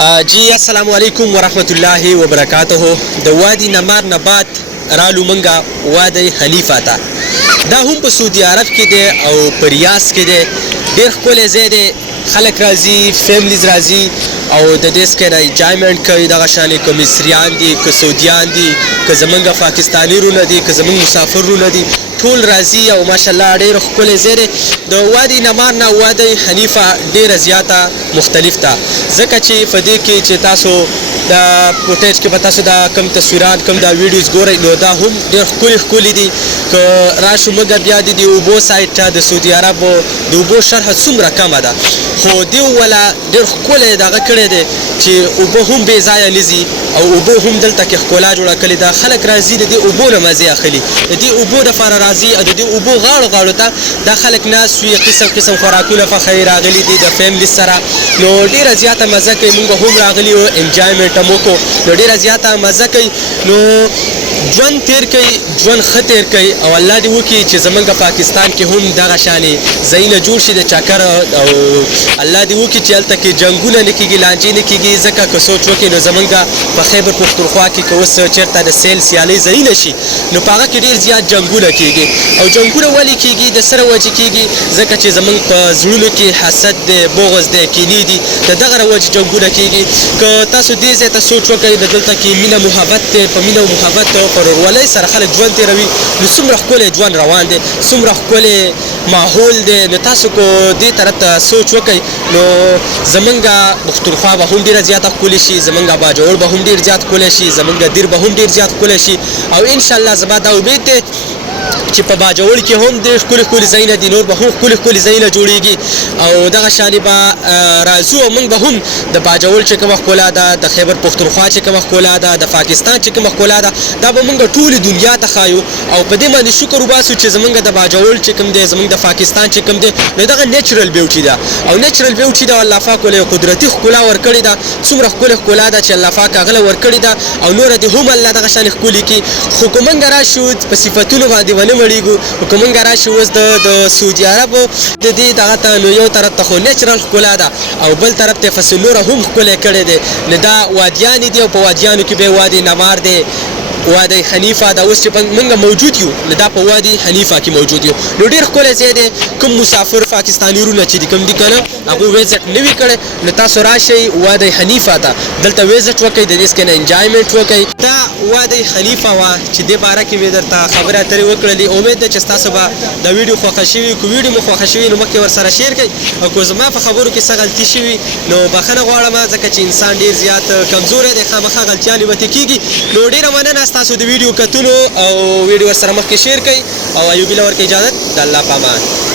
جی السلام علیکم ورحمت الله وبرکاته. د وادي نمار نبات رالو منګه وادي حنیفه ته. دا هم په سعودي عرب کې دی او په ریاض کې دی. ډېر ښکلی ځای دی، خلک راځي، فیملیز راځي او د دې څخه انجوایمنټ کوي. دغه شانې که مصریان دي، که سعودیان دي، که زمونږ پاکستاني رونه دي، که زمونږ مسافر رونه دي، ټول راځي او ماشاءالله ډېر ښکلی ځای دی. د وادي نمار نه وادي حنیفه ډېره زیاته مختلف ده، ځکه چې په دې کې چې تاسو د فوټیج کې به تاسو دا کم تصویرات کم دا ویډیوز ګورئ نو دا هم ډېر ښکلي دي. که راشو مګر بیا د اوبو سایډ ته د سعودي عربو د اوبو شرحه څومره کمه ده، خو دې والا ډېر ښکلی دغه کړی دی چې اوبه هم بې ځایه نه ځي او اوبه هم دلته کې ښکلا جوړه کړې ده. خلک راځي د دې اوبو نه مزې اخلي، د دې اوبو دپاره راځي او د دې اوبو غاړو ته دا خلک ناست وي، قسم خوراکونه پخوي، راغلي دي د فیملی سره. نو ډېره زیاته مزه کوي. موږ هم راغلي یو، انجوایمنټ هم وکړو، نو ډېره زیاته مزه کوي. نو ژوند تیر کوي، ژوند ښه تیر کوي او الله دې وکړي چې زمونږ پاکستان کې هم دغه شانې ځایونه جوړ شي د چکر، او الله دې وکړي چې هلته کې جنګونه نه کېږي، لانجې نه کېږي. ځکه که سوچ وکړي نو زمونږ په خیبر پښتونخوا کې که اوس چېرته د سیل سیالۍ ځایونه شي نو په هغه کې ډېر زیات جنګونه کېږي. او جنګونه ولې کېږي؟ د سره وجې کېږي ځکه چې زمونږ په زړونو کې حسد دی، بغض دی، کینې دي، د دغه وجې جنګونه کېږي. که تاسو دې ځای ته سوچ وکړئ د دلته کې مینه محبت دی، په مینه او محبت او په ورورولۍ سره خلک ژوند تېروي، نو څومره ښکلی ژوند روان دی، څومره ښکلی ماحول دی. نو تاسو که دې طرف ته سوچ وکئ نو زمونږ پښتونخوا به هم ډېره زیاته ښکلې شي، زمونږ باجوړ به هم ډېر زیات ښکلی شي، زمونږ دیر به هم ډېر زیات ښکلی شي. او انشاءالله زما دا امید دی چې په باجوړ کې هم ډېر ښکلي ځایونه دي، نور به هم ښکلي ځایونه جوړېږي او دغه شانې به راځو او موږ به هم د باجوړ چې کومه ښکلا ده، د خیبر پښتونخوا چې کومه ښکلا ده، د پاکستان چې کومه ښکلا ده، دا به موږ ټولې دنیا ته ښایو او په دې باندې شکر وباسو چې زمونږ د باجوړ چې کوم دی، زمونږ د پاکستان چې کوم دی، نو دغه نیچرل بیوټي ده او نیچرل بیوټي ده. الله پاک ولې قدرتي ښکلا ورکړې ده، څومره ښکلې ښکلا ده چې الله پاک هغه له ورکړې ده او نوره دې هم الله دغه شانې ښکلي کړي. خو که موږ راشو په صفتونو باندې ونه مړېږو، که موږ راشو اوس د سعودي عربو د دې دغه ته، نو یو طرف ته خو نیچرل ښکلا ده او بل طرف ته فصل نوره هم ښکلی کړی دی. نو دا وادیانې دي او په وادیانو کې به وادي نمار دی، وادي حنیفه دا اوس چې موږ موجود یو نو دا په وادي حنیفه کې موجود یو. نو ډېر ښکلی ځای دی. کوم مسافر پاکستاني ورونه چې دي کوم دي که نه هغوی ویزټ نه وي کړی نو تاسو راشئ وادي حنیفه ته، دلته ویزټ وکئ، د دې څخه نه انجوایمنټ وکئ. دا وادي حنیفه وه چې دې باره کې مې درته خبرې اترې وکړلې. امید ده چې ستاسو به دا ویډیو خوښه شوي. که ویډیو مو خوښه شوي نو مخکې ورسره شیر کړئ او که زما په خبرو کې څه غلطي شوي نو بښنه غواړم، ځکه چې انسان ډېر زیات کمزوری دی، خامخا غلطیانې ورته کېږي. نو ډېره مننه ستاسو د ویډیو کتلو او ویډیو ورسره مخکې شیر کړئ او ایوب الله ورکړئ اجازت. د الله په امان.